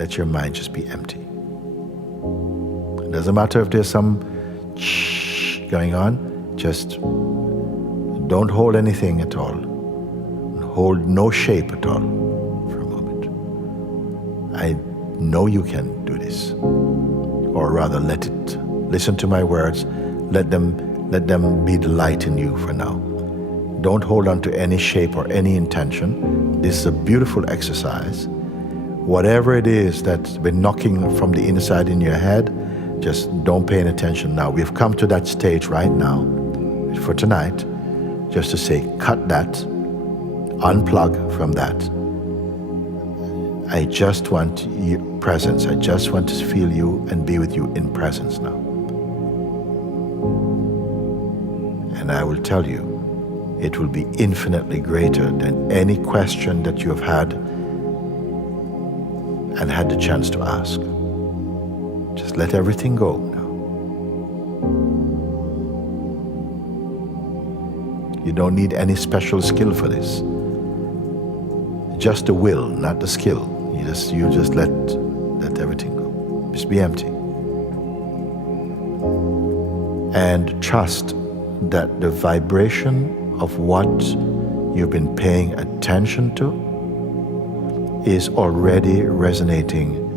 let your mind just be empty. It doesn't matter if there's some going on, just don't hold anything at all. Hold no shape at all for a moment. I know you can do this. Or rather, listen to my words, let them be the light in you for now. Don't hold on to any shape or any intention. This is a beautiful exercise. Whatever it is that's been knocking from the inside in your head, just don't pay any attention now. We've come to that stage right now for tonight, just to say, cut that, unplug from that. I just want your presence. I just want to feel you and be with you in presence now. And I will tell you, it will be infinitely greater than any question that you have had and had the chance to ask. Just let everything go now. You don't need any special skill for this. Just the will, not the skill. You just let everything go. Just be empty. And trust that the vibration of what you've been paying attention to is already resonating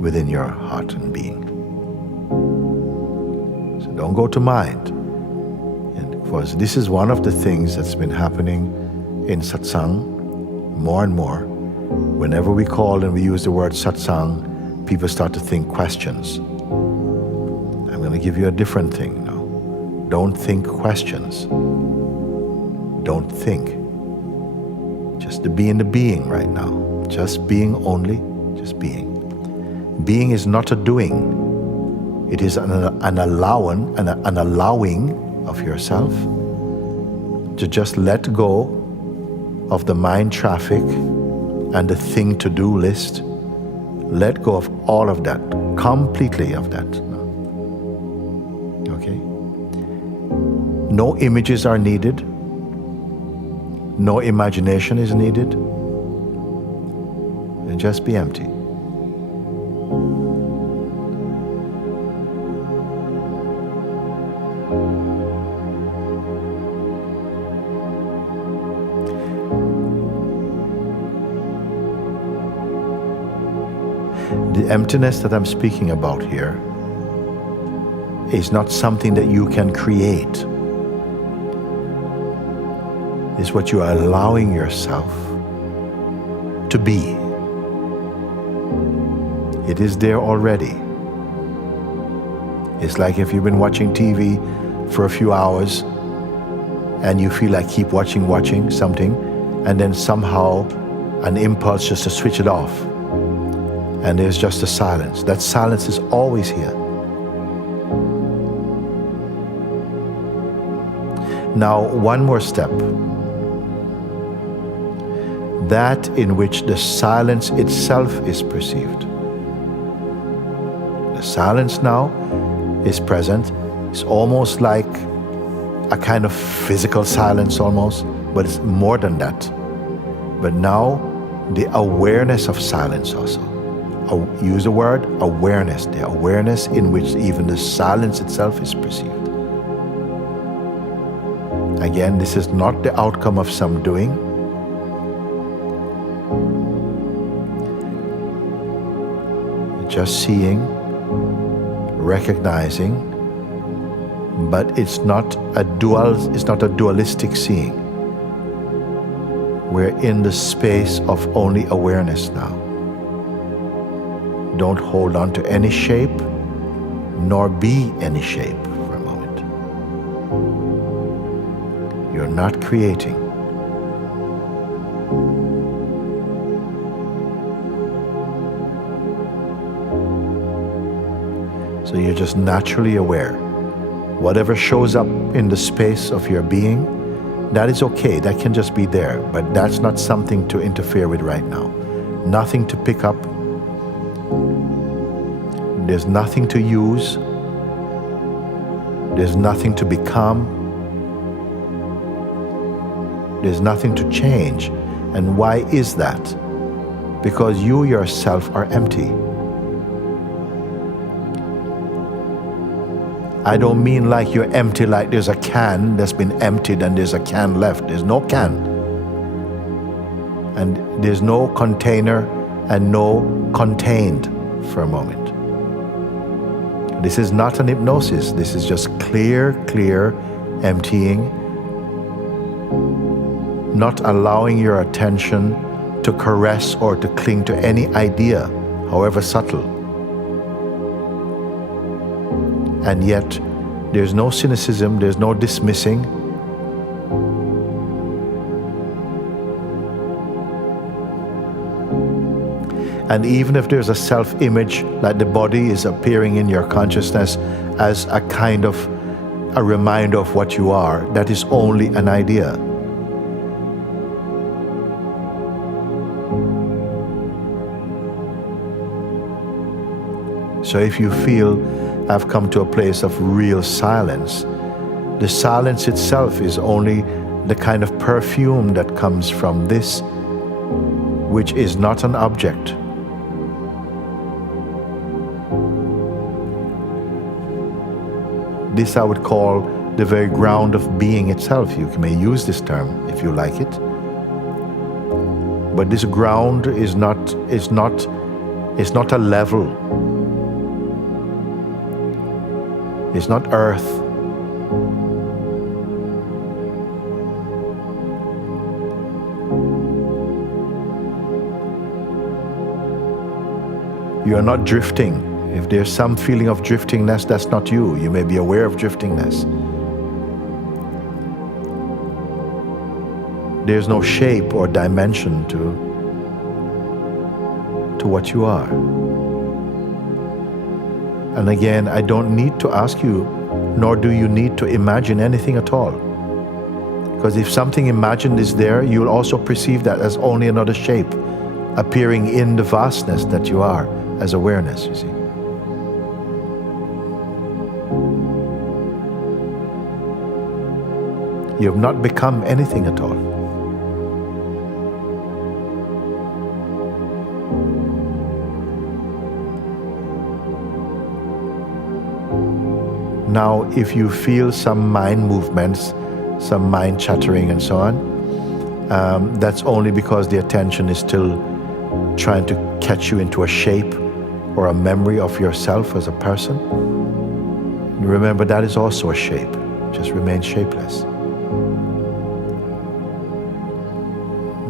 within your heart and being. So don't go to mind. And of course, this is one of the things that's been happening in satsang more and more. Whenever we call and we use the word satsang, people start to think questions. I'm going to give you a different thing now. Don't think questions. Don't think. Just to be in the being right now. Just being only, just being. Being is not a doing. It is an allowing of yourself to just let go of the mind traffic and the thing to do list. Let go of all of that, completely of that. Okay? No images are needed. No imagination is needed. And just be empty. The emptiness that I'm speaking about here is not something that you can create. It's what you are allowing yourself to be. It is there already. It's like if you've been watching TV for a few hours and you feel like keep watching something, and then somehow an impulse just to switch it off. And there's just a silence. That silence is always here. Now, one more step. That in which the silence itself is perceived. The silence now is present. It's almost like a kind of physical silence almost, but it's more than that. But now, the awareness of silence also. Use the word awareness, the awareness in which even the silence itself is perceived. Again, this is not the outcome of some doing. Just seeing, recognizing, but it's not a dualistic seeing. We're in the space of only awareness now. Don't hold on to any shape, nor be any shape for a moment. You're not creating. So you're just naturally aware. Whatever shows up in the space of your being, that is okay, that can just be there, but that's not something to interfere with right now. Nothing to pick up. There's nothing to use. There's nothing to become. There's nothing to change. And why is that? because you yourself are empty. I don't mean like you're empty, like there's a can that's been emptied and there's a can left. There's no can. And there's no container and no contained for a moment. This is not an hypnosis. This is just clear emptying, not allowing your attention to caress or to cling to any idea, however subtle. And yet, there's no cynicism, there's no dismissing. And even if there's a self-image, like the body is appearing in your consciousness as a kind of a reminder of what you are, that is only an idea. So if you feel I've come to a place of real silence, the silence itself is only the kind of perfume that comes from this, which is not an object. This I would call the very ground of being itself. You may use this term if you like it. But this ground is not a level. It's not earth. You are not drifting. If there's some feeling of driftingness, that's not you. You may be aware of driftingness. There's no shape or dimension to what you are. And again, I don't need to ask you, nor do you need to imagine anything at all. Because if something imagined is there, you'll also perceive that as only another shape appearing in the vastness that you are as awareness, you see. You have not become anything at all. Now, if you feel some mind movements, some mind chattering and so on, that's only because the attention is still trying to catch you into a shape or a memory of yourself as a person. Remember, that is also a shape. Just remain shapeless.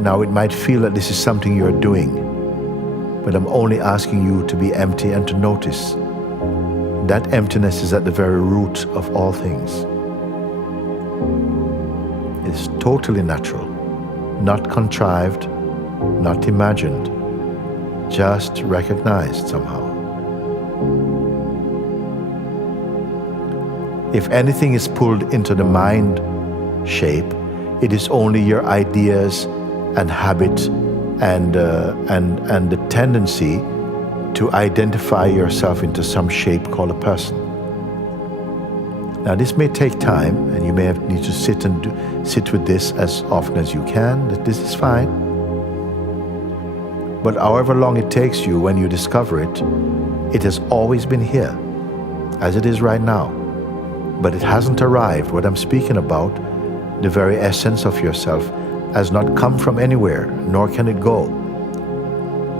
Now, it might feel that this is something you're doing, but I'm only asking you to be empty and to notice. That emptiness is at the very root of all things. It's totally natural, not contrived, not imagined, just recognized somehow. If anything is pulled into the mind shape, it is only your ideas and habit and the tendency to identify yourself into some shape called a person. Now, this may take time, and you may need to sit with this as often as you can. This is fine. But however long it takes you, when you discover it, it has always been here, as it is right now. But it hasn't arrived. What I'm speaking about, the very essence of yourself, has not come from anywhere, nor can it go.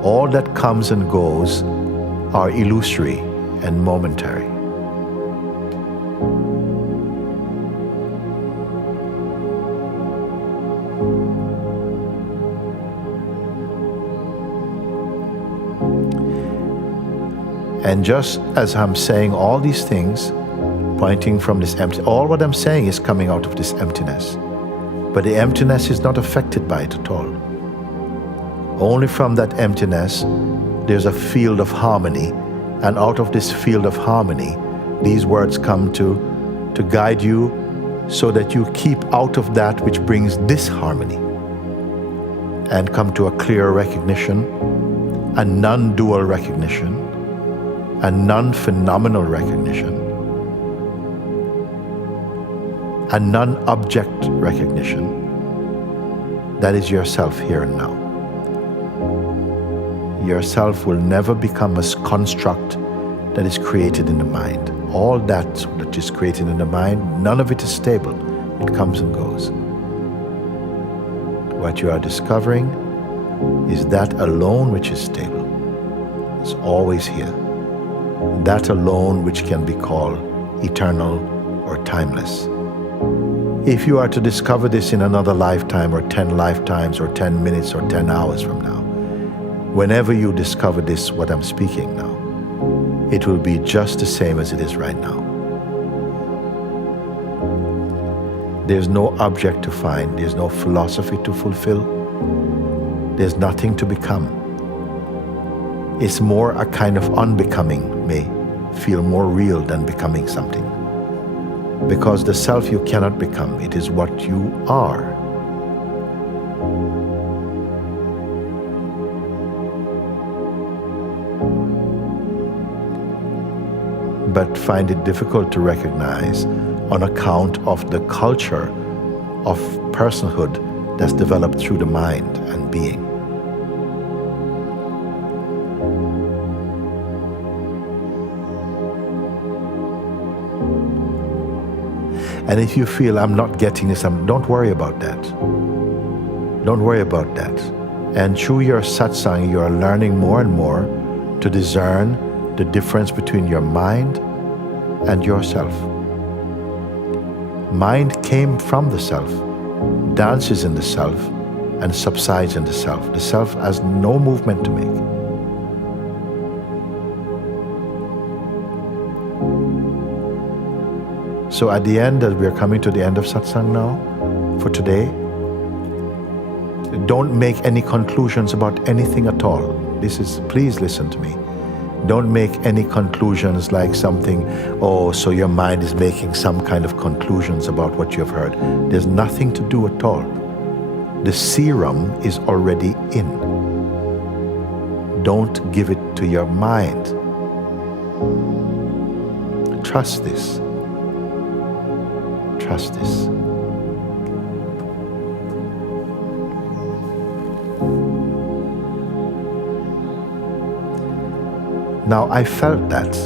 All that comes and goes are illusory and momentary. And just as I'm saying all these things, pointing from this empty, all what I'm saying is coming out of this emptiness. But the emptiness is not affected by it at all. Only from that emptiness, there's a field of harmony, and out of this field of harmony, these words come to guide you so that you keep out of that which brings disharmony and come to a clear recognition, a non-dual recognition, a non-phenomenal recognition, a non-object recognition. That is yourself here and now. Yourself will never become a construct that is created in the mind. All that is created in the mind, none of it is stable. It comes and goes. What you are discovering is that alone which is stable. It's always here. That alone which can be called eternal or timeless. If you are to discover this in another lifetime or 10 lifetimes or 10 minutes or 10 hours from now, whenever you discover this, what I'm speaking now, it will be just the same as it is right now. There's no object to find. There's no philosophy to fulfill. There's nothing to become. It's more a kind of unbecoming may feel more real than becoming something. Because the self you cannot become, it is what you are. But find it difficult to recognize on account of the culture of personhood that's developed through the mind and being. And if you feel I'm not getting this, don't worry about that. Don't worry about that. And through your satsang, you are learning more and more to discern the difference between your mind and yourself. Mind came from the self, dances in the self, and subsides in the self. The self has no movement to make. So at the end, as we are coming to the end of satsang now, for today, don't make any conclusions about anything at all. Please listen to me. Don't make any conclusions like something, oh, so your mind is making some kind of conclusions about what you have heard. There's nothing to do at all. The serum is already in. Don't give it to your mind. Trust this. Trust this. Now I felt that.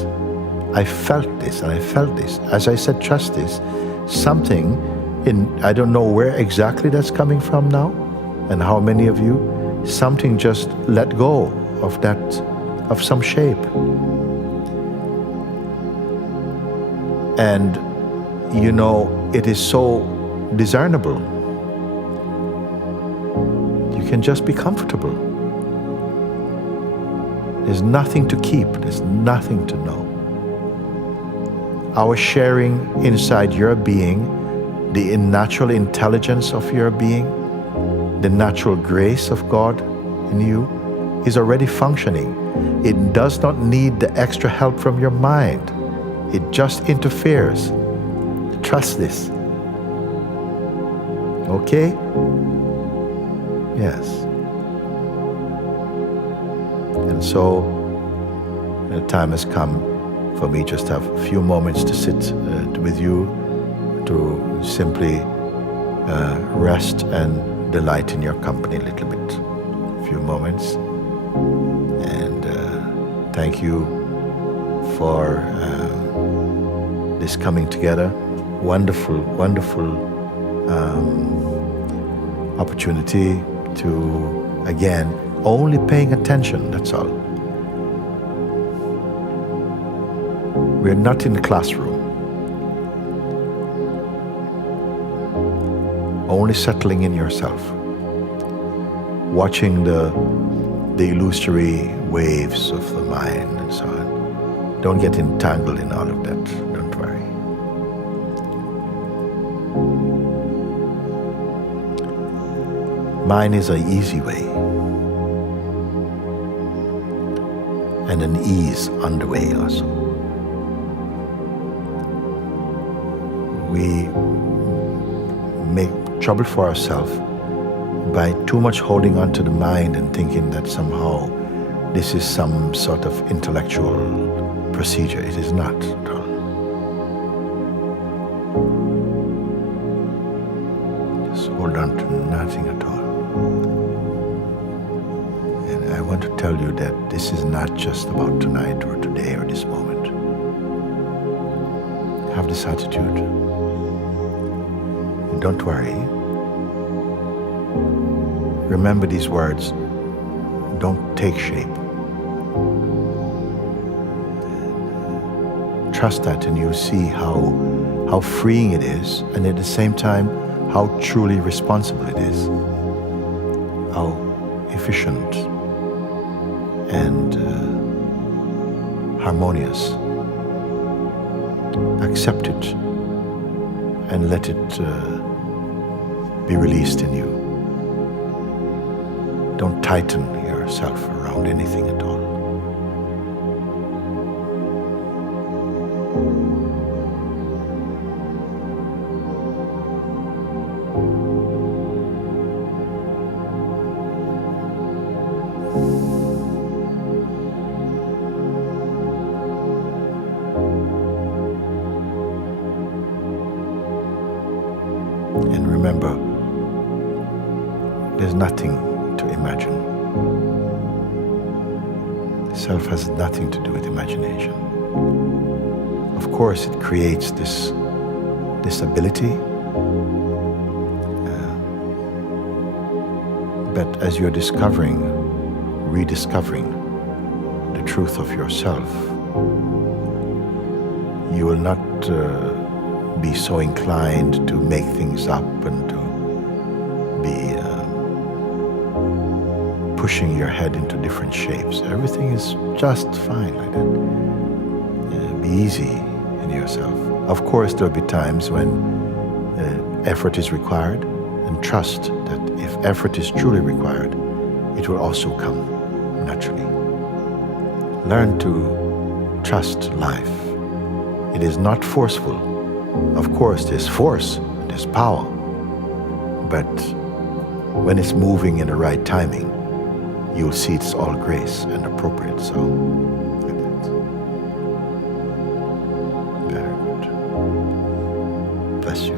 I felt this and I felt this. As I said, trust this. Something I don't know where exactly that's coming from now and how many of you, something just let go of that, of some shape. And you know, it is so discernible. You can just be comfortable. There's nothing to keep. There's nothing to know. Our sharing inside your being, the natural intelligence of your being, the natural grace of God in you is already functioning. It does not need the extra help from your mind. It just interferes. Trust this. Okay? Yes. And so the time has come for me just to have a few moments to sit with you, to simply rest and delight in your company a little bit. A few moments. And thank you for this coming together. Wonderful, wonderful opportunity to, again, only paying attention, that's all. We're not in the classroom. Only settling in yourself. Watching the illusory waves of the mind and so on. Don't get entangled in all of that. Don't worry. Mine is an easy way. And an ease on the way also. We make trouble for ourselves by too much holding on to the mind and thinking that somehow this is some sort of intellectual procedure. It is not at all. Just hold on to nothing at all. And I want to tell you that this is not just about tonight or today or this moment. Have this attitude. And don't worry. Remember these words. Don't take shape. Trust that, and you'll see how freeing it is, and at the same time how truly responsible it is, how efficient and harmonious. Accept it and let it be released in you. Don't tighten yourself around anything at all. And remember, there's nothing to imagine. Self has nothing to do with imagination. Of course, it creates this ability, but as you're rediscovering the truth of yourself, you will not be so inclined to make things up and to be pushing your head into different shapes. Everything is just fine like that. Be easy in yourself. Of course, there'll be times when effort is required, and trust that if effort is truly required, it will also come naturally. Learn to trust life. It is not forceful. Of course, there's force, there's power, but when it's moving in the right timing, you'll see it's all grace and appropriate. So, like that. Very good. Bless you.